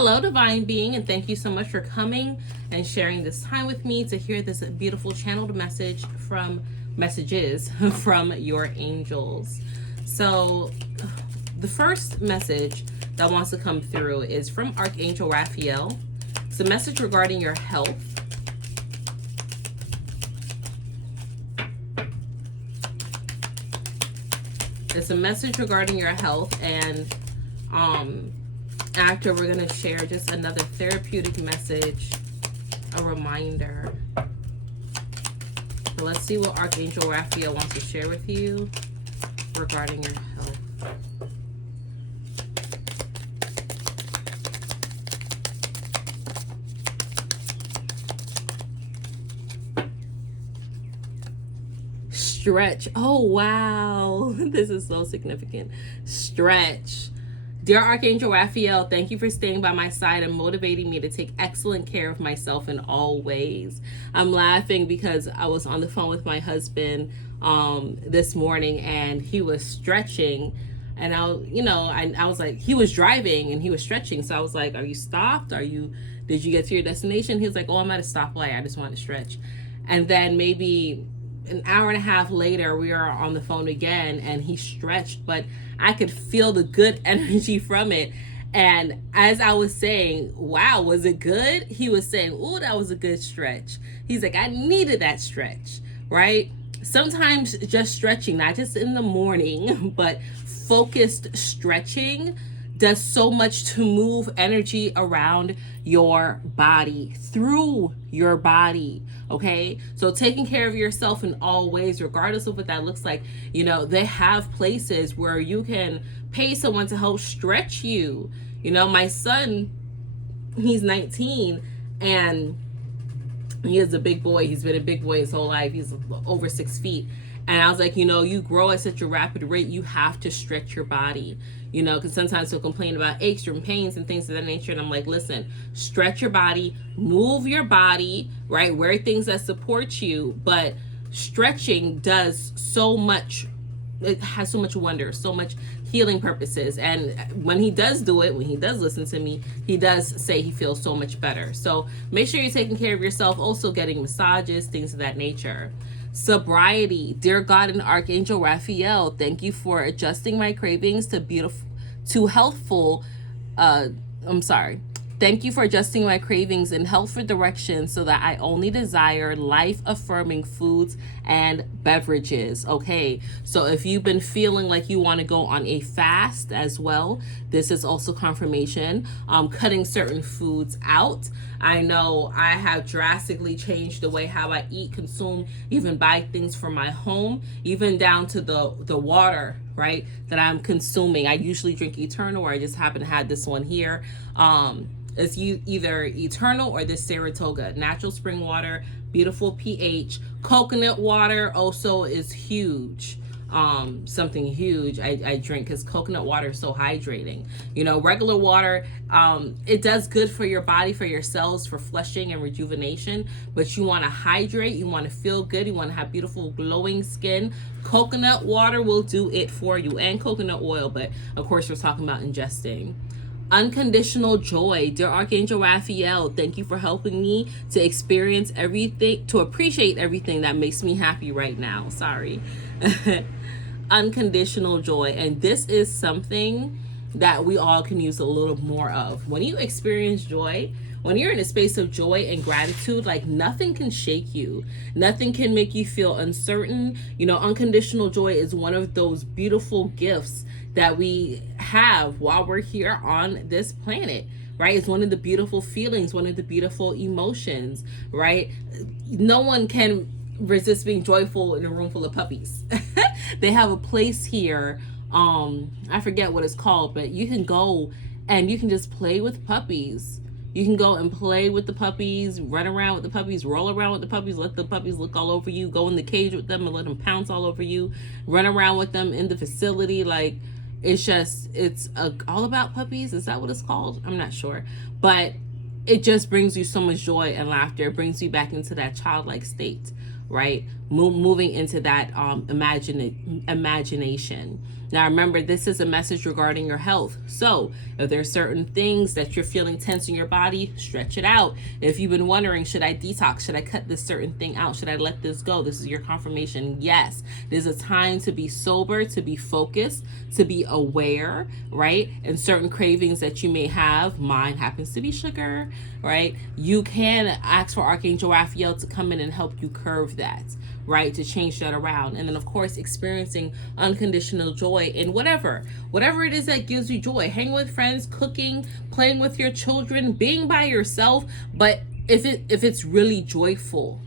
Hello, divine being, and thank you so much for coming and sharing this time with me to hear this beautiful channeled messages from your angels. So, the first message that wants to come through is from Archangel Raphael. It's a message regarding your health. It's a message regarding your health, and after we're going to share just another therapeutic message, a reminder. So let's see what Archangel Raphael wants to share with you regarding your health. Stretch. Oh, wow. This is so significant. Stretch. Dear Archangel Raphael, thank you for staying by my side and motivating me to take excellent care of myself in all ways. I'm laughing because I was on the phone with my husband this morning, and he was stretching, and I was like, he was driving and he was stretching. So I was like, are you stopped? Did you get to your destination? He was like, oh, I'm at a stoplight. I just want to stretch. And then maybe an hour and a half later, we are on the phone again, and he stretched, but I could feel the good energy from it. And as I was saying, wow, was it good? He was saying, oh, that was a good stretch. He's like, I needed that stretch, right? Sometimes just stretching, not just in the morning, but focused stretching does so much to move energy around your body, through your body, okay? So taking care of yourself in all ways, regardless of what that looks like, they have places where you can pay someone to help stretch you. My son, he's 19, and he is a big boy. He's been a big boy his whole life. He's over 6 feet. And I was like, you grow at such a rapid rate, you have to stretch your body, because sometimes he'll complain about aches and pains and things of that nature. And I'm like, listen, stretch your body, move your body, right? Wear things that support you. But stretching does so much. It has so much wonder, so much healing purposes. And when he does do it, when he does listen to me, he does say he feels so much better. So make sure you're taking care of yourself, also getting massages, things of that nature. Sobriety. Dear God and Archangel Raphael, thank you for adjusting my cravings to healthful, Thank you for adjusting my cravings in healthful direction so that I only desire life-affirming foods and beverages. Okay, so if you've been feeling like you want to go on a fast as well, this is also confirmation. Cutting certain foods out. I know I have drastically changed the way how I eat, consume, even buy things for my home, even down to the water, right, that I'm consuming. I usually drink Eternal, or I just happen to have this one here. It's either Eternal or this Saratoga. Natural spring water, beautiful pH. Coconut water also is huge. Something huge I drink, because coconut water is so hydrating. Regular water, it does good for your body, for your cells, for flushing and rejuvenation, but you want to hydrate, you want to feel good, you want to have beautiful glowing skin. Coconut water will do it for you, and coconut oil, but of course we're talking about ingesting. Unconditional joy. Dear Archangel Raphael, thank you for helping me to experience everything, to appreciate everything that makes me happy right now. Sorry. Unconditional joy. And this is something that we all can use a little more of. When you experience joy, when you're in a space of joy and gratitude, like nothing can shake you. Nothing can make you feel uncertain. Unconditional joy is one of those beautiful gifts that we have while we're here on this planet, right? It's one of the beautiful feelings, one of the beautiful emotions, right? No one can resist being joyful in a room full of puppies. They have a place here, I forget what it's called, but you can go and you can just play with puppies. You can go and play with the puppies, run around with the puppies, roll around with the puppies, let the puppies look all over you, go in the cage with them and let them pounce all over you, run around with them in the facility. Like, it's all about puppies. Is that what it's called? I'm not sure. But it just brings you so much joy and laughter. It brings you back into that childlike state, right? Moving into that imagination. Now remember, this is a message regarding your health. So if there's certain things that you're feeling tense in your body, stretch it out. If you've been wondering, should I detox? Should I cut this certain thing out? Should I let this go? This is your confirmation. Yes, there's a time to be sober, to be focused, to be aware, right? And certain cravings that you may have, mine happens to be sugar, right? You can ask for Archangel Raphael to come in and help you curve that, right? To change that around. And then of course, experiencing unconditional joy in whatever it is that gives you joy. Hang with friends, cooking, playing with your children, being by yourself. But if it's really joyful,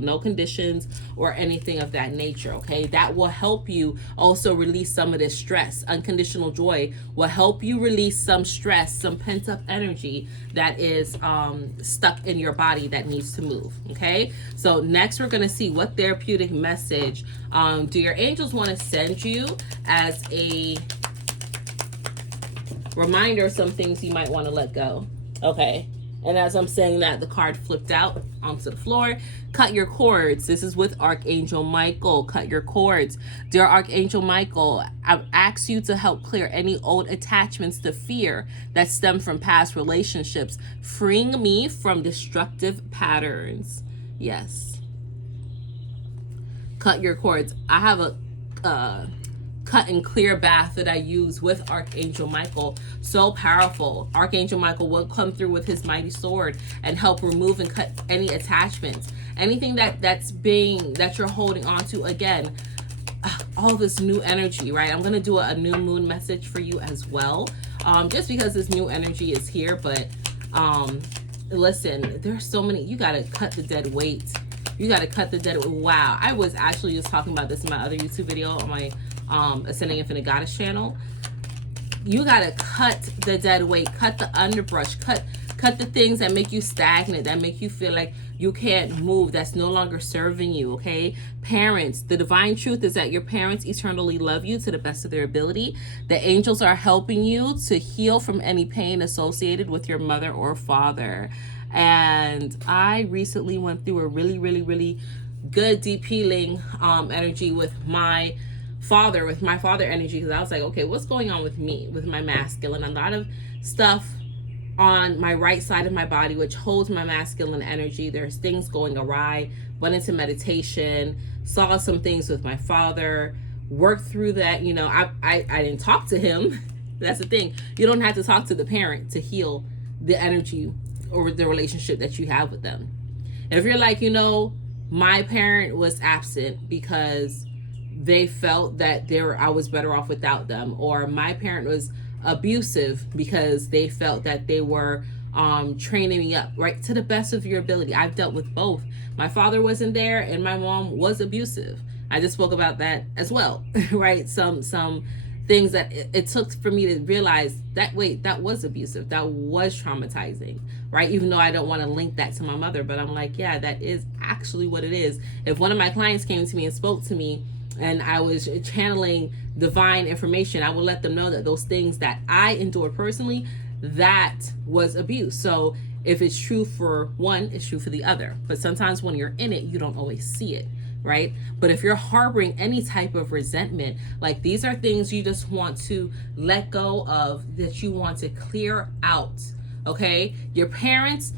no conditions or anything of that nature, okay? That will help you also release some of this stress. Unconditional joy will help you release some stress, some pent-up energy that is stuck in your body that needs to move, okay? So next we're gonna see what therapeutic message do your angels wanna send you as a reminder of some things you might wanna let go, okay? And as I'm saying that, the card flipped out onto the floor. Cut your cords. This is with Archangel Michael. Cut your cords. Dear Archangel Michael, I've asked you to help clear any old attachments to fear that stem from past relationships, freeing me from destructive patterns. Yes. Cut your cords. I have a cut and clear bath that I use with Archangel Michael. So powerful. Archangel Michael will come through with his mighty sword and help remove and cut any attachments, anything that you're holding on to. Again, all this new energy, right? I'm gonna do a new moon message for you as well, just because this new energy is here. But listen, there's so many. You gotta cut the dead weight. You gotta cut the dead. Wow, I was actually just talking about this in my other YouTube video on my Ascending Infinite Goddess channel. You gotta cut the dead weight, cut the underbrush, cut the things that make you stagnant, that make you feel like you can't move, that's no longer serving you, okay? Parents, the divine truth is that your parents eternally love you to the best of their ability. The angels are helping you to heal from any pain associated with your mother or father. And I recently went through a really, really, really good deep healing energy with my father energy, because I was like, okay, what's going on with me, with my masculine? A lot of stuff on my right side of my body, which holds my masculine energy. There's things going awry. Went into meditation, saw some things with my father, worked through that. You know, I didn't talk to him. That's the thing. You don't have to talk to the parent to heal the energy or the relationship that you have with them. And if you're like, you know, my parent was absent because they felt that I was better off without them, or my parent was abusive because they felt that they were training me up, right, to the best of your ability. I've dealt with both. My father wasn't there and my mom was abusive. I just spoke about that as well, right? Some things that it took for me to realize that, wait, that was abusive, that was traumatizing, right? Even though I don't want to link that to my mother, but I'm like, yeah, that is actually what it is. If one of my clients came to me and spoke to me and I was channeling divine information, I would let them know that those things that I endured personally, that was abuse. So if it's true for one, it's true for the other. But sometimes when you're in it, you don't always see it, right? But if you're harboring any type of resentment, like these are things you just want to let go of, that you want to clear out, okay? Your parents,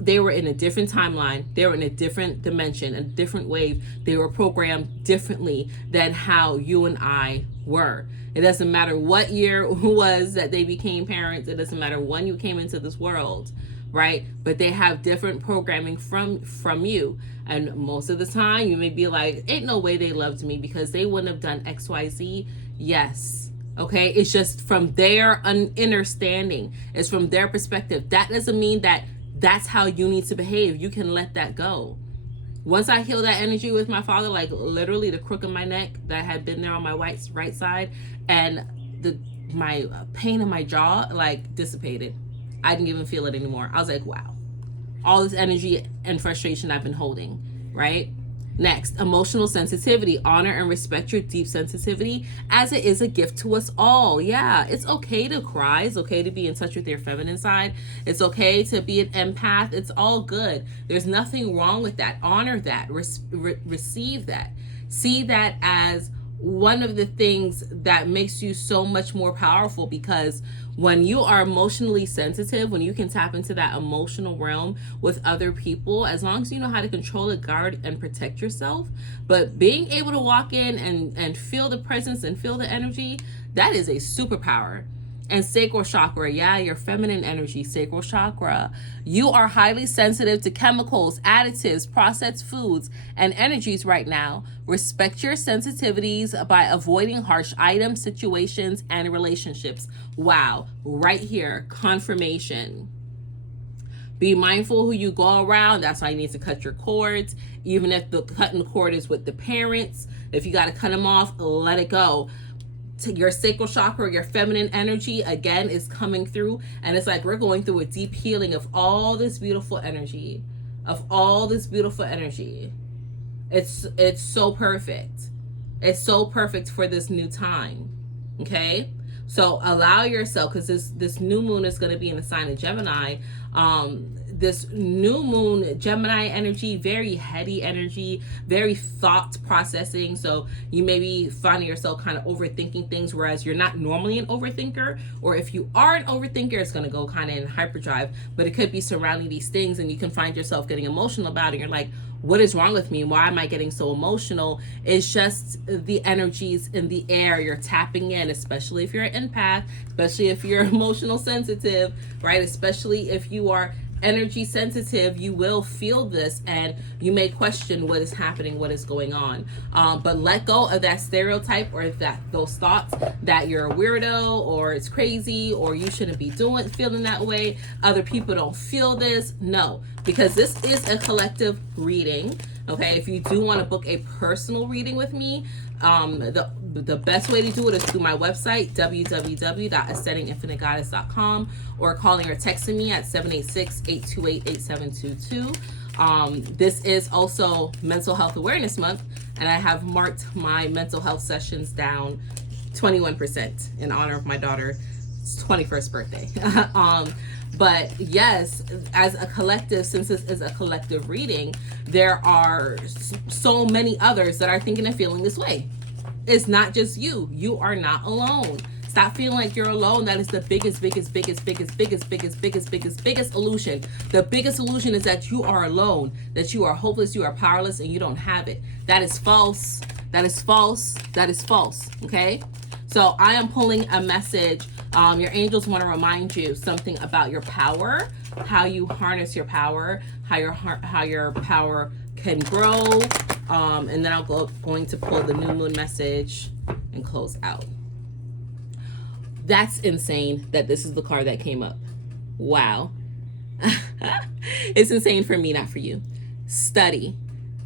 they were in a different timeline. They were in a different dimension, a different wave. They were programmed differently than how you and I were. It doesn't matter what year it was that they became parents. It doesn't matter when you came into this world, right? But they have different programming from you. And most of the time you may be like, ain't no way they loved me because they wouldn't have done XYZ. Yes. Okay. It's just from their understanding. It's from their perspective. That doesn't mean that that's how you need to behave. You can let that go. Once I heal that energy with my father, like literally the crook of my neck that had been there on my right side, and my pain in my jaw like dissipated. I didn't even feel it anymore. I was like, wow, all this energy and frustration I've been holding, right? Next, emotional sensitivity. Honor and respect your deep sensitivity as it is a gift to us all. Yeah, it's okay to cry. It's okay to be in touch with your feminine side. It's okay to be an empath. It's all good. There's nothing wrong with that. Honor that. Receive that. See that as one of the things that makes you so much more powerful, because when you are emotionally sensitive, when you can tap into that emotional realm with other people, as long as you know how to control it, guard, and protect yourself, but being able to walk in and feel the presence and feel the energy, that is a superpower. And sacral chakra, yeah, your feminine energy, sacral chakra. You are highly sensitive to chemicals, additives, processed foods, and energies right now. Respect your sensitivities by avoiding harsh items, situations, and relationships. Wow, right here, confirmation. Be mindful who you go around. That's why you need to cut your cords. Even if the cutting cord is with the parents, if you got to cut them off, let it go. To your sacral chakra, your feminine energy again is coming through, and it's like we're going through a deep healing of all this beautiful energy, It's so perfect. It's so perfect for this new time. Okay, so allow yourself, because this new moon is going to be in the sign of Gemini. This new moon, Gemini energy, very heady energy, very thought processing. So you may be finding yourself kind of overthinking things, whereas you're not normally an overthinker. Or if you are an overthinker, it's going to go kind of in hyperdrive, but it could be surrounding these things, and you can find yourself getting emotional about it. You're like, what is wrong with me? Why am I getting so emotional? It's just the energies in the air. You're tapping in, especially if you're an empath, especially if you're emotional sensitive, right? Especially if you are energy sensitive, you will feel this, and you may question what is happening, what is going on. But let go of that stereotype, or those thoughts that you're a weirdo, or it's crazy, or you shouldn't be feeling that way. Other people don't feel this. No, because this is a collective reading. Okay, if you do want to book a personal reading with me, the best way to do it is through my website, www.ascendinginfinitegoddess.com, or calling or texting me at 786-828-8722. This is also Mental Health Awareness Month, and I have marked my mental health sessions down 21% in honor of my daughter's 21st birthday. But yes, as a collective, since this is a collective reading, there are so many others that are thinking and feeling this way. It's not just you. You are not alone. Stop feeling like you're alone. That is the biggest illusion. The biggest illusion is that you are alone, that you are hopeless, you are powerless, and you don't have it. That is false. That is false. That is false. Okay? So I am pulling a message. Your angels want to remind you something about your power, how you harness your power, how your power can grow. And then going to pull the new moon message and close out. That's insane that this is the card that came up. Wow. It's insane for me, not for you. Study.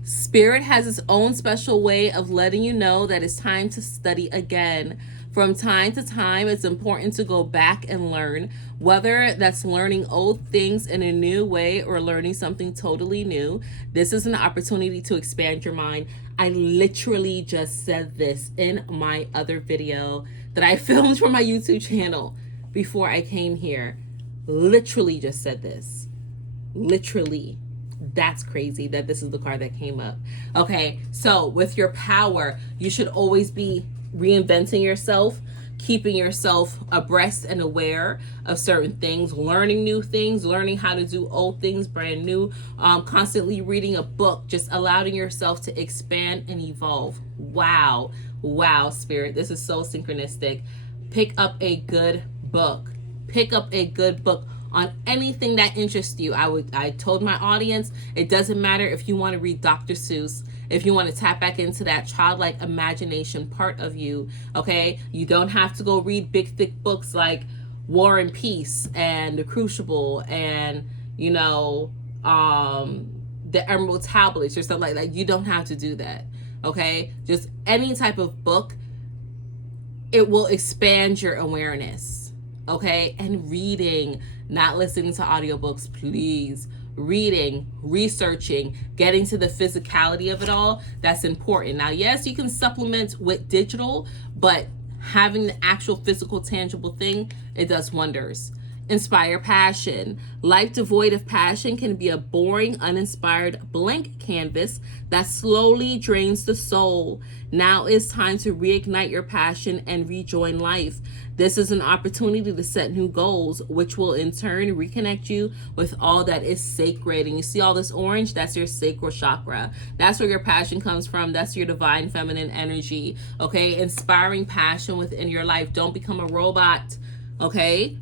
Spirit has its own special way of letting you know that it's time to study again. From time to time, it's important to go back and learn, whether that's learning old things in a new way or learning something totally new. This is an opportunity to expand your mind. I literally just said this in my other video that I filmed for my YouTube channel before I came here. Literally just said this. Literally. That's crazy that this is the card that came up. Okay, so with your power, you should always be reinventing yourself, keeping yourself abreast and aware of certain things, learning new things, learning how to do old things brand new, constantly reading a book, just allowing yourself to expand and evolve. Wow, Spirit, this is so synchronistic. Pick up a good book. Pick up a good book on anything that interests you. I told my audience, it doesn't matter if you want to read Dr. Seuss, if you want to tap back into that childlike imagination part of you, okay? You don't have to go read big, thick books like War and Peace and The Crucible and, the Emerald Tablets or something like that. You don't have to do that, okay? Just any type of book, it will expand your awareness, okay? And reading, not listening to audiobooks, please. Reading, researching, getting to the physicality of it all, that's important. Now, yes, you can supplement with digital, but having the actual physical, tangible thing, it does wonders. Inspire passion. Life devoid of passion can be a boring, uninspired, blank canvas that slowly drains the soul. Now is time to reignite your passion and rejoin life. This is an opportunity to set new goals, which will in turn reconnect you with all that is sacred. And you see all this orange? That's your sacral chakra. That's where your passion comes from. That's your divine feminine energy. Okay? Inspiring passion within your life. Don't become a robot. Okay?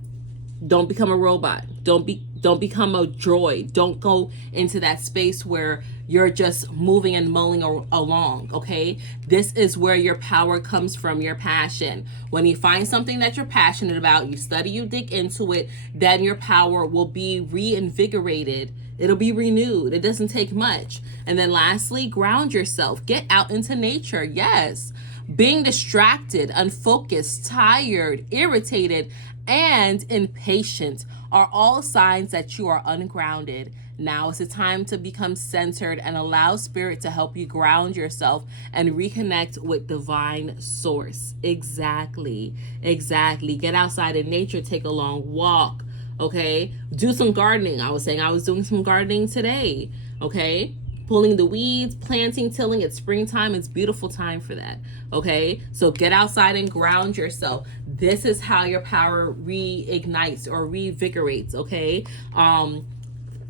Don't become a robot. Don't become a droid. Don't go into that space where you're just moving and mulling along, okay? This is where your power comes from, your passion. When you find something that you're passionate about, you study, you dig into it, then your power will be reinvigorated. It'll be renewed. It doesn't take much. And then lastly, ground yourself. Get out into nature. Yes. Being distracted, unfocused, tired, irritated, and impatient are all signs that you are ungrounded. Now is the time to become centered and allow spirit to help you ground yourself and reconnect with divine source. Exactly. Get outside in nature, take a long walk, okay? Do some gardening. I was saying I was doing some gardening today, okay? Pulling the weeds, planting, tilling. It's springtime. It's beautiful time for that. Okay. So get outside and ground yourself. This is how your power reignites or revigorates. Okay.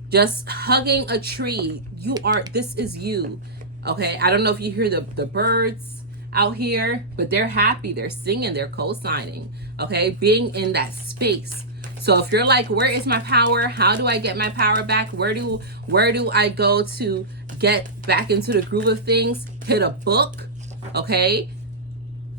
Just hugging a tree. This is you. Okay. I don't know if you hear the birds out here, but they're happy. They're singing. They're co-signing. Okay. Being in that space. So if you're like, where is my power? How do I get my power back? Where do I go to get back into the groove of things? Hit a book, okay?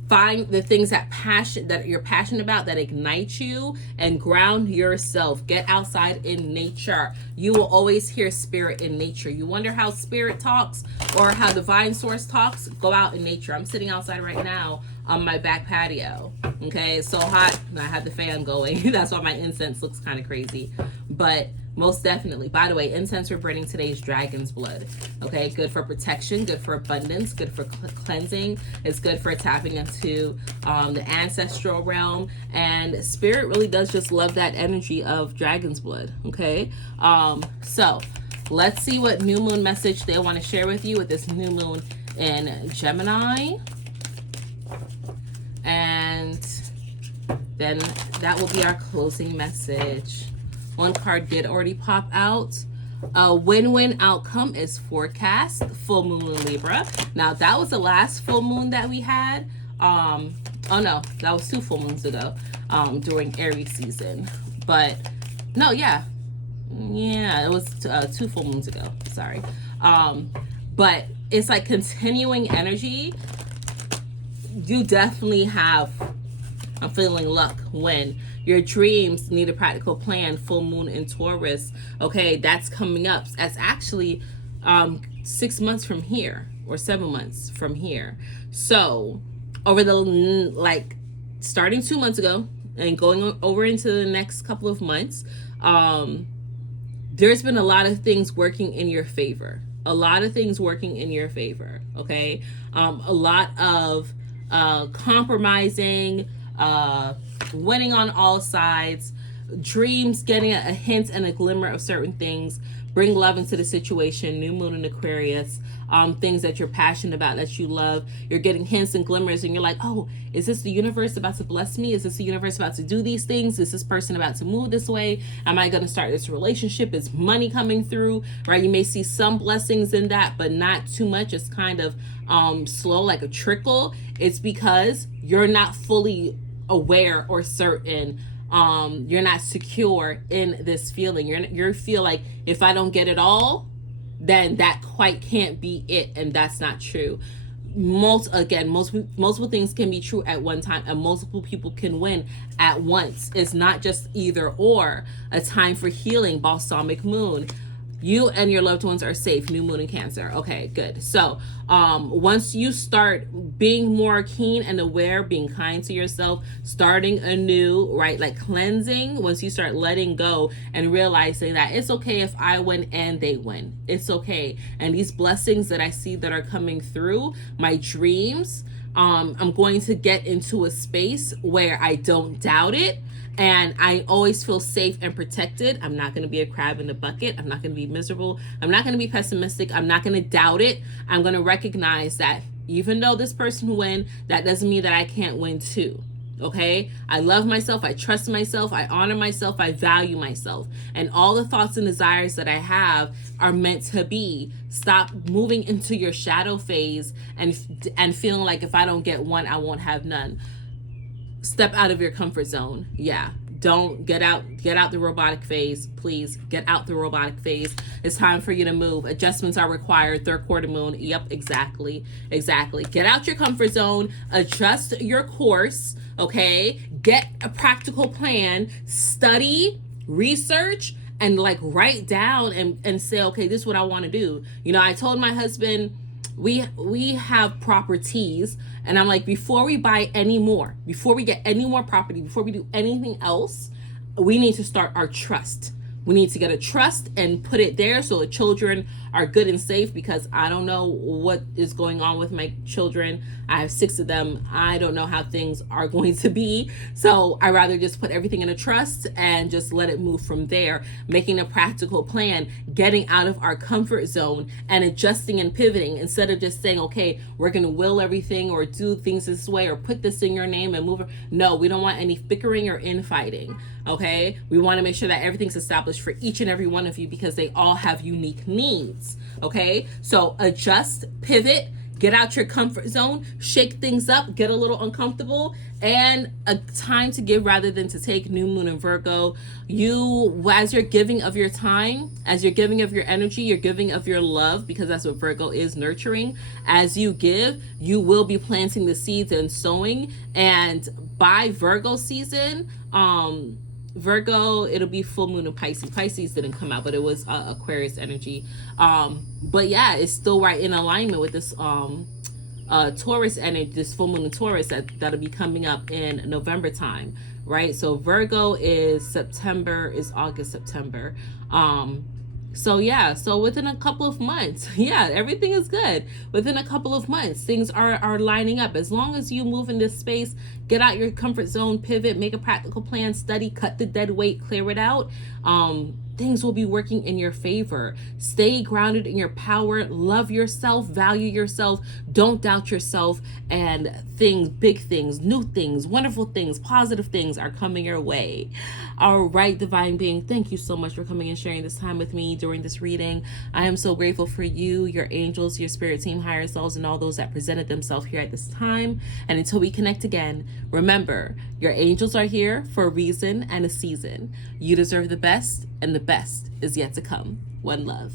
Find the things that you're passionate about, that ignite you, and ground yourself. Get outside in nature. You will always hear spirit in nature. You wonder how spirit talks or how divine source talks? Go out in nature. I'm sitting outside right now on my back patio. Okay, it's so hot and I had the fan going. That's why my incense looks kind of crazy. But most definitely, by the way, incense we're burning today is dragon's blood. Okay, good for protection, good for abundance, good for cleansing. It's good for tapping into the ancestral realm. And spirit really does just love that energy of dragon's blood. Okay, so let's see what new moon message they want to share with you with this new moon in Gemini. And then that will be our closing message. One card did already pop out. A win-win outcome is forecast. Full moon in Libra. Now that was the last full moon that we had. Oh no, that was 2 full moons ago during Aries season. But no, yeah, it was 2 full moons ago. Sorry. But it's like continuing energy. You definitely have, I'm feeling luck when your dreams need a practical plan. Full moon in Taurus. Okay, that's coming up. That's actually 6 months from here or 7 months from here. So over the starting 2 months ago and going over into the next couple of months, there's been a lot of things working in your favor. A lot of things working in your favor. Okay, a lot of compromising, winning on all sides, dreams getting a hint and a glimmer of certain things, bring love into the situation. New moon in Aquarius, things that you're passionate about, that you love, you're getting hints and glimmers, and you're like, oh, is this the universe about to bless me? Is this the universe about to do these things? Is this person about to move this way? Am I going to start this relationship? Is money coming through? Right? You may see some blessings in that, but not too much. It's kind of slow, like a trickle. It's because you're not fully aware or certain. You're not secure in this feeling. You feel like if I don't get it all, then that quite can't be it, and that's not true. Multiple things can be true at one time, and multiple people can win at once. It's not just either or. A time for healing. Balsamic moon. You and your loved ones are safe. New moon in Cancer. Okay, good. So once you start being more keen and aware, being kind to yourself, starting anew, right? Like cleansing, once you start letting go and realizing that it's okay if I win and they win. It's okay. And these blessings that I see that are coming through, my dreams, I'm going to get into a space where I don't doubt it. and I always feel safe and protected. I'm not going to be a crab in the bucket. I'm not going to be miserable. I'm not going to be pessimistic. I'm not going to doubt it. I'm going to recognize that even though this person win, that doesn't mean that I can't win too. Okay, I love myself, I trust myself, I honor myself, I value myself, and all the thoughts and desires that I have are meant to be. Stop moving into your shadow phase and feeling like if I don't get one, I won't have none. Step out of your comfort zone. Yeah, don't get out the robotic phase. Please get out the robotic phase. It's time for you to move. Adjustments are required. Third quarter moon. Yep, exactly. Get out your comfort zone, adjust your course. Okay, get a practical plan, study, research, and like write down and say, okay, this is what I want to do. You know, I told my husband, we have properties, and I'm like, before we buy any more, before we get any more property, before we do anything else, we need to start our trust. We need to get a trust and put it there so the children are good and safe, because I don't know what is going on with my children. I have 6 of them. I don't know how things are going to be. So I rather just put everything in a trust and just let it move from there, making a practical plan, getting out of our comfort zone and adjusting and pivoting instead of just saying, okay, we're going to will everything or do things this way or put this in your name and move. No, we don't want any bickering or infighting. Okay, we want to make sure that everything's established for each and every one of you because they all have unique needs. Okay, so adjust, pivot, get out your comfort zone, shake things up, get a little uncomfortable, and a time to give rather than to take. New moon in Virgo. You, as you're giving of your time, as you're giving of your energy, you're giving of your love, because that's what Virgo is, nurturing. As you give, you will be planting the seeds and sowing. And by Virgo season, Virgo, it'll be full moon in Pisces. Pisces didn't come out, but it was Aquarius energy. But yeah, it's still right in alignment with this Taurus energy, this full moon in Taurus that'll be coming up in November time, right? So Virgo is September, is August, September. So yeah, so within a couple of months, yeah, everything is good. Within a couple of months, things are lining up. As long as you move in this space, get out your comfort zone, pivot, make a practical plan, study, cut the dead weight, clear it out. Things will be working in your favor. Stay grounded in your power. Love yourself, value yourself. Don't doubt yourself, and things, big things, new things, wonderful things, positive things are coming your way. All right, divine being, thank you so much for coming and sharing this time with me during this reading. I am so grateful for you, your angels, your spirit team, higher selves, and all those that presented themselves here at this time. And until we connect again, remember, your angels are here for a reason and a season. You deserve the best, and the best is yet to come. One love.